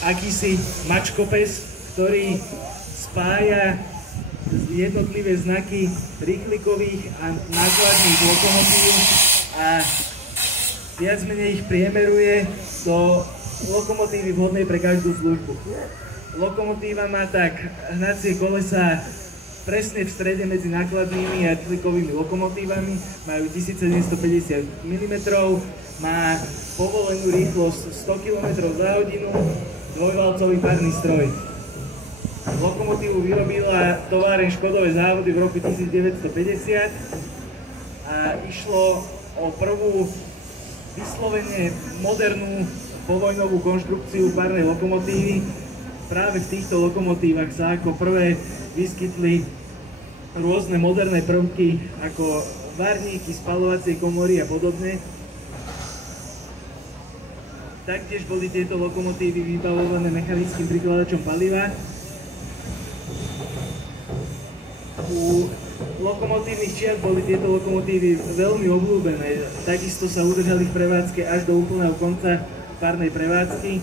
akýsi mačkopes, ktorý spája jednotlivé znaky rýchlikových a nákladných lokomotív a viac menej ich priemeruje do lokomotívy vhodnej pre každú službu. Lokomotíva má tak hnacie kolesá presne v strede medzi nákladnými a rýchlikovými lokomotívami, majú 1750 mm, má povolenú rýchlosť 100 km za hodinu, dvojvalcový párny stroj. Lokomotívu vyrobila továreň Škodové závody v roku 1950 a išlo o prvú vyslovene modernú povojnovú konštrukciu párnej lokomotívy. Práve v týchto lokomotívach sa ako prvé vyskytli rôzne moderné prvky ako varníky, spaľovacie komory a podobne. Taktiež boli tieto lokomotívy vybavované mechanickým prikladačom paliva. U lokomotívnych čias boli tieto lokomotívy veľmi obľúbené. Takisto sa udržali v prevádzke až do úplného konca párnej prevádzky.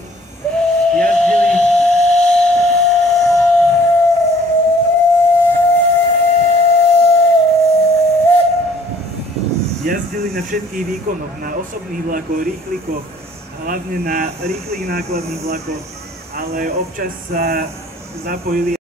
Jazdili na všetkých výkonoch, na osobných vlakoch, rýchlikoch, hlavne na rýchlych nákladných vlakoch, ale občas sa zapojili